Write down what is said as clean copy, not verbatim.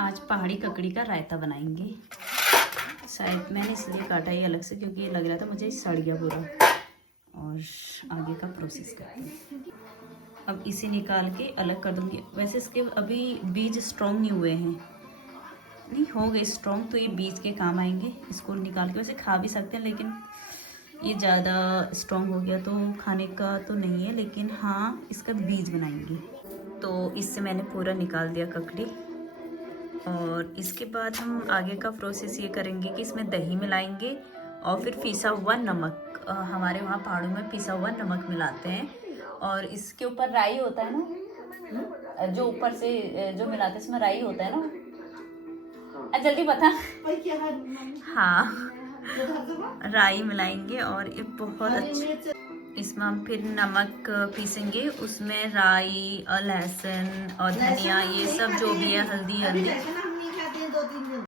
आज पहाड़ी ककड़ी का रायता बनाएंगे। शायद मैंने इसलिए काटा ही अलग से क्योंकि ये लग रहा था मुझे सड़ गया पूरा। और आगे का प्रोसेस करते हैं। अब इसे निकाल के अलग कर दूंगी। वैसे इसके अभी बीज स्ट्रॉन्ग नहीं हुए हैं, नहीं हो गए स्ट्रॉन्ग तो ये बीज के काम आएंगे। इसको निकाल के वैसे खा भी सकते हैं, लेकिन ये ज़्यादा स्ट्रॉन्ग हो गया तो खाने का तो नहीं है, लेकिन हाँ इसका बीज बनाएंगे। तो इससे मैंने पूरा निकाल दिया ककड़ी। और इसके बाद हम आगे का प्रोसेस ये करेंगे कि इसमें दही मिलाएंगे और फिर पिसा हुआ नमक, हमारे वहाँ पहाड़ों में पिसा हुआ नमक मिलाते हैं। और इसके ऊपर राई होता है ना, जो ऊपर से जो मिलाते हैं इसमें राई होता है ना। जल्दी बता। हाँ, राई मिलाएंगे और ये बहुत अच्छा। इसमें हम फिर नमक पीसेंगे, उसमें राई और लहसुन और धनिया ये सब जो भी है, हल्दी